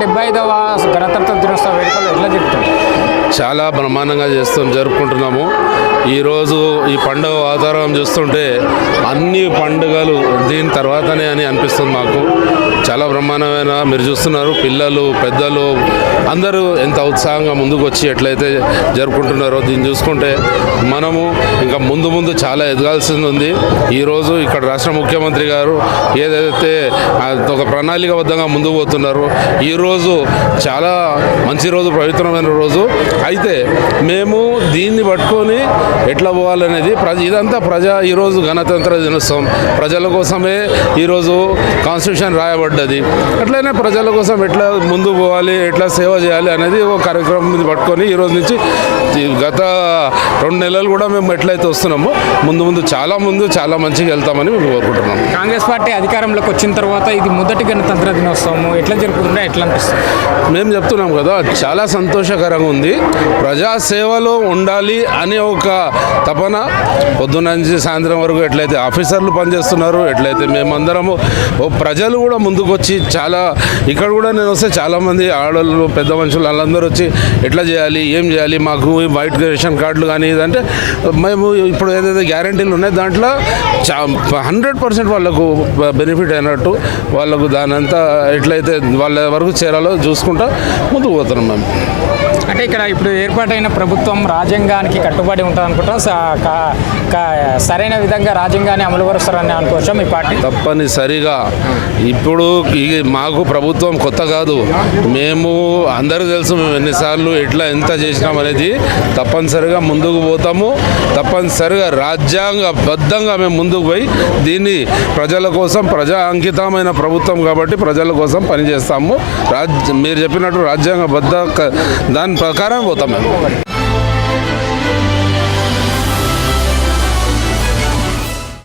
75వ గణతంత్ర దినోత్సవ వేడుకలు ఎట్లా జరుగుతుంది? చాలా బ్రహ్మాండంగా జరుపుకుంటున్నాము. ఈరోజు ఈ పండుగ వాతావరణం చూస్తుంటే అన్ని పండుగలు దీని తర్వాతనే అని అనిపిస్తుంది మాకు. చాలా బ్రహ్మాండమైన మీరు చూస్తున్నారు, పిల్లలు పెద్దలు అందరూ ఎంత ఉత్సాహంగా ముందుకు వచ్చి ఎట్లయితే జరుపుకుంటున్నారో దీన్ని చూసుకుంటే మనము ఇంకా ముందు ముందు చాలా ఎదగాల్సింది ఉంది. ఈరోజు ఇక్కడ రాష్ట్ర ముఖ్యమంత్రి గారు ఏదైతే ఒక ప్రణాళికబద్ధంగా ముందుకు పోతున్నారు. ఈరోజు చాలా మంచి రోజు, పవిత్రమైన రోజు. అయితే మేము దీన్ని పట్టుకొని ఎట్లా పోవాలనేది ఇదంతా ఈరోజు గణతంత్ర దినోత్సవం ప్రజల కోసమే ఈరోజు కాన్స్టిట్యూషన్ రాయబడ్డది. అట్లనే ప్రజల కోసం ఎట్లా ముందు పోవాలి, ఎట్లా సేవ చేయాలి అనేది ఒక కార్యక్రమం మీద పట్టుకొని ఈరోజు నుంచి గత 2 నెలలు కూడా మేము ఎట్లయితే వస్తున్నామో ముందు చాలా మంచిగా వెళ్తామని మేము కోరుకుంటున్నాం. కాంగ్రెస్ పార్టీ అధికారంలోకి వచ్చిన తర్వాత ఇది మొదటి గణతంత్ర దినోత్సవం ఎట్లా జరుపుకుంటున్నా ఎట్లా అనిపిస్తుంది? మేము చెప్తున్నాం కదా, చాలా సంతోషకరంగా ఉంది. ప్రజాసేవలో ఉండాలి అనే ఒక తపన పొద్దున్న నుంచి సాయంత్రం వరకు ఎట్లయితే ఆఫీసర్లు పనిచేస్తున్నారు, ఎట్లయితే మేమందరము ప్రజలు కూడా ముందుకు వచ్చి చాలా ఇక్కడ కూడా నేను వస్తే చాలామంది ఆడవాళ్ళు పెద్ద మనుషులు వాళ్ళందరూ వచ్చి ఎట్లా చేయాలి, ఏం చేయాలి, మాకు వైట్ రేషన్ కార్డులు కానీ ఇదంటే మేము ఇప్పుడు ఏదైతే గ్యారంటీలు ఉన్నాయో దాంట్లో 100% వాళ్ళకు బెనిఫిట్ అయినట్టు వాళ్ళకు దానంతా ఎట్లయితే వాళ్ళ వరకు చేరాలో చూసుకుంటా ముందుకు పోతున్నాం మేము. అంటే ఇక్కడ ఇప్పుడు ఏర్పాటైన ప్రభుత్వం రాజ్యాంగానికి కట్టుబడి ఉంటుంది అనుకుంటా, సరైన విధంగా రాజ్యాంగాన్ని అమలుపరుస్తారని అనుకోవచ్చా మీ పార్టీ? తప్పనిసరిగా ఇప్పుడు మాకు ప్రభుత్వం కొత్త కాదు. మేము అందరికీ తెలుసు మేము ఎన్నిసార్లు ఎంత చేసినాం అనేది. తప్పనిసరిగా ముందుకు పోతాము. తప్పనిసరిగా రాజ్యాంగబద్ధంగా మేము ముందుకు పోయి దీన్ని ప్రజల కోసం ప్రజా అంకితమైన ప్రభుత్వం కాబట్టి ప్రజల కోసం పనిచేస్తాము. మీరు చెప్పినట్టు రాజ్యాంగబద్ధ దాని ప్రకారం పోతాం మేము.